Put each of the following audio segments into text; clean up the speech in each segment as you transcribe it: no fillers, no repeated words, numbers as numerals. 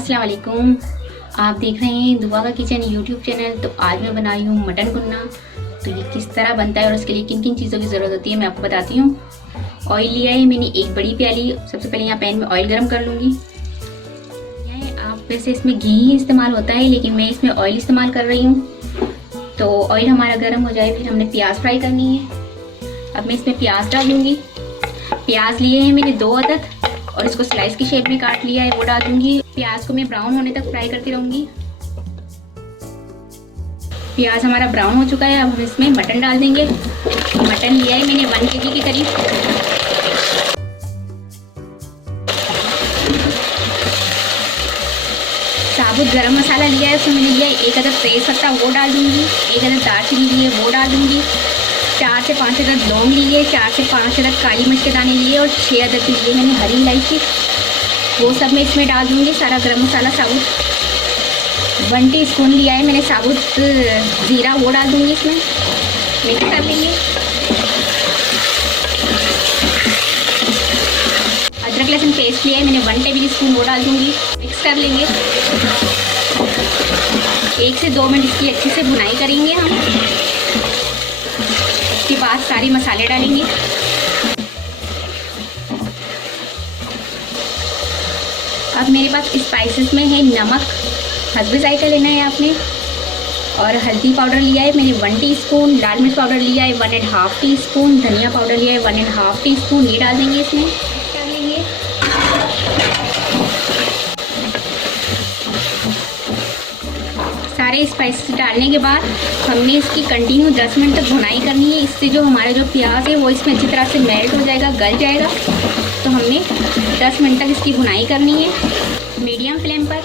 अस्सलाम वालेकुम। आप देख रहे हैं दुआ का किचन यूट्यूब चैनल। तो आज मैं बना रही हूँ मटन कुन्ना। तो ये किस तरह बनता है और उसके लिए किन किन चीज़ों की ज़रूरत होती है मैं आपको बताती हूँ। ऑयल लिया है मैंने एक बड़ी प्याली। सबसे पहले यहाँ पैन में ऑयल गर्म कर लूँगी। आप वैसे इसमें घी ही इस्तेमाल होता है, लेकिन मैं इसमें ऑयल इस्तेमाल कर रही हूँ। तो ऑयल हमारा गर्म हो जाए, फिर हमने प्याज फ्राई करनी है। अब मैं इसमें प्याज डाल दूँगी। प्याज लिए हैं मैंने 2 अदद और इसको स्लाइस की शेप में काट लिया है, वो डाल दूंगी। प्याज को मैं ब्राउन होने तक फ्राई करती रहूंगी। प्याज हमारा ब्राउन हो चुका है। अब हम इसमें मटन डाल देंगे। मटन लिया है मैंने 1 kg के करीब। साबुत गरम मसाला लिया है, उसमें मैंने लिया है 1 अदद तेज पत्ता, वो डाल दूंगी। 1 अदद दालचीनी ली है, वो डाल दूंगी। 4 से 5 अदद लौंग लिए, 4 से 5 अदद काली मिर्च के दाने लिए और 6 अदद लिए मैंने हरी इलायची, वो सब मैं इसमें डाल दूंगी। सारा गरम मसाला साबुत 1 टीस्पून लिया है मैंने साबुत ज़ीरा, वो डाल दूंगी इसमें। मिक्स कर लेंगे। अदरक लहसुन पेस्ट लिया है मैंने 1 टेबल स्पून, वो डाल दूंगी। मिक्स कर लेंगे। 1 से 2 मिनट इसकी अच्छे से भुनाई करेंगे हम। उसके बाद सारे मसाले डालेंगे। अब मेरे पास स्पाइसेस में है नमक, हस्बे जायका लेना है आपने, और हल्दी पाउडर लिया है मैंने 1 टीस्पून। लाल मिर्च पाउडर लिया है 1.5 टीस्पून। धनिया पाउडर लिया है 1.5 टीस्पून, ये डाल देंगे इसमें। डाल लेंगे। सारे स्पाइसेस डालने के बाद हमने इसकी कंटिन्यू 10 मिनट तक भुनाई करनी है। इससे जो हमारा जो प्याज है वो इसमें अच्छी तरह से मेल्ट हो जाएगा, गल जाएगा। तो हमने 10 मिनट तक इसकी भुनाई करनी है मीडियम फ्लेम पर।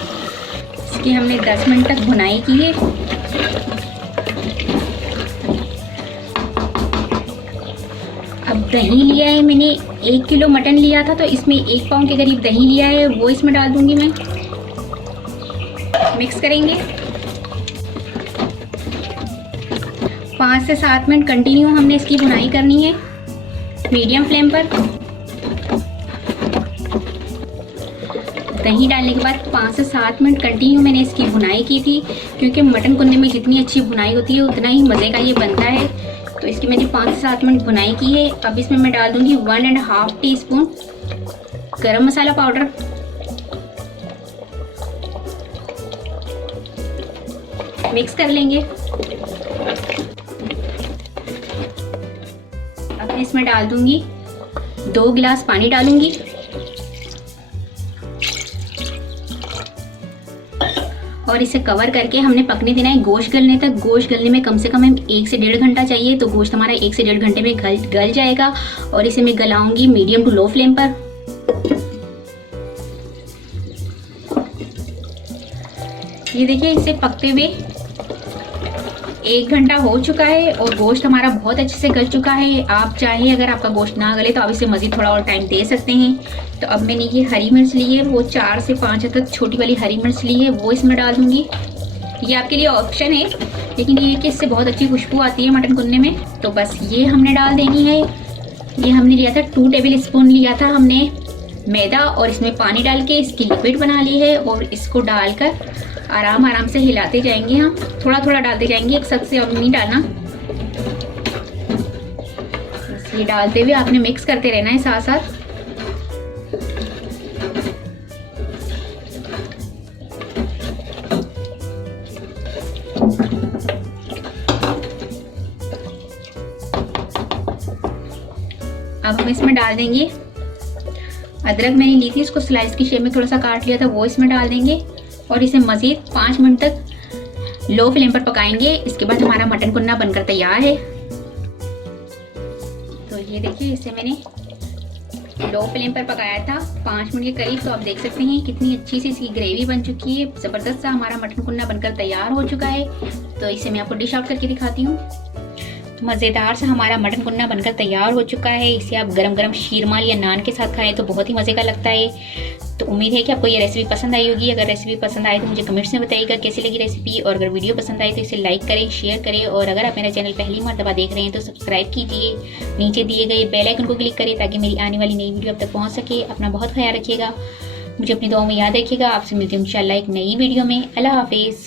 इसकी हमने 10 मिनट तक भुनाई की है। अब दही लिया है मैंने 1 किलो मटन लिया था, तो इसमें 1 पाउंड के करीब दही लिया है, वो इसमें डाल दूंगी मैं। मिक्स करेंगे। 5 से 7 मिनट कंटिन्यू हमने इसकी भुनाई करनी है मीडियम फ्लेम पर। दही डालने के बाद 5 से 7 मिनट कंटिन्यू मैंने इसकी भुनाई की थी, क्योंकि मटन कुन्ने में जितनी अच्छी भुनाई होती है उतना ही मज़े का ये बनता है। तो इसकी मैंने 5 से 7 मिनट भुनाई की है। अब इसमें मैं डाल दूंगी 1.5 टीस्पून गरम मसाला पाउडर। मिक्स कर लेंगे। अब इसमें डाल दूंगी 2 गिलास पानी डालूंगी। और इसे कवर करके हमने पकने देना है गोश्त गलने तक। गोश्त गलने में कम से कम 1 से 1.5 घंटा चाहिए। तो गोश्त हमारा 1 से 1.5 घंटे में गल जाएगा। और इसे मैं गलाऊंगी मीडियम टू लो फ्लेम पर। ये देखिए इसे पकते हुए 1 घंटा हो चुका है और गोश्त हमारा बहुत अच्छे से गल चुका है। आप चाहे अगर आपका गोश्त ना गले तो आप इसे मज़ीद थोड़ा और टाइम दे सकते हैं। तो अब मैंने ये हरी मिर्च ली है, वो 4 से 5 तक छोटी वाली हरी मिर्च ली है, वो इसमें डाल दूंगी। ये आपके लिए ऑप्शन है, लेकिन ये कि इससे बहुत अच्छी खुशबू आती है मटन कुन्ने में। तो बस ये हमने डाल देनी है। ये हमने लिया था 2 टेबल स्पून लिया था हमने मैदा, और इसमें पानी डाल के इसकी लिक्विड बना ली है। और इसको डालकर आराम से हिलाते जाएंगे हम, थोड़ा थोड़ा डालते जाएंगे, एक साथ से अब नहीं डालना। बस ये डालते हुए आपने मिक्स करते रहना है साथ साथ। अब हम इसमें डाल देंगे अदरक। मैंने ली थी, इसको स्लाइस की शेप में थोड़ा सा काट लिया था, वो इसमें डाल देंगे। और इसे मज़ीद 5 मिनट तक लो फ्लेम पर पकाएंगे। इसके बाद हमारा मटन कुन्ना बनकर तैयार है। तो ये देखिए इसे मैंने लो फ्लेम पर पकाया था 5 मिनट के करीब। तो आप देख सकते हैं कितनी अच्छी सी इसकी ग्रेवी बन चुकी है। ज़बरदस्त सा हमारा मटन कुन्ना बनकर तैयार हो चुका है। तो इसे मैं आपको डिश आउट करके दिखाती हूँ। मज़ेदार सा हमारा मटन कुन्ना बनकर तैयार हो चुका है। इसे आप गरम गरम शीरमाल या नान के साथ खाएं तो बहुत ही मज़े का लगता है। तो उम्मीद है कि आपको ये रेसिपी पसंद आई होगी। अगर रेसिपी पसंद आए तो मुझे कमेंट्स में बताइएगा कैसी लगी रेसिपी। और अगर वीडियो पसंद आए तो इसे लाइक करें, शेयर करें। और अगर आप मेरा चैनल पहली मर्तबा देख रहे हैं तो सब्सक्राइब कीजिए। नीचे दिए गए बेल आइकन को क्लिक करें ताकि मेरी आने वाली नई वीडियो आप तक पहुँच सके। अपना बहुत ख्याल रखिएगा। मुझे अपनी दुआओं में याद रखिएगा। आपसे मिलती हूँ इंशाल्लाह एक नई वीडियो में। अल्लाह हाफिज़।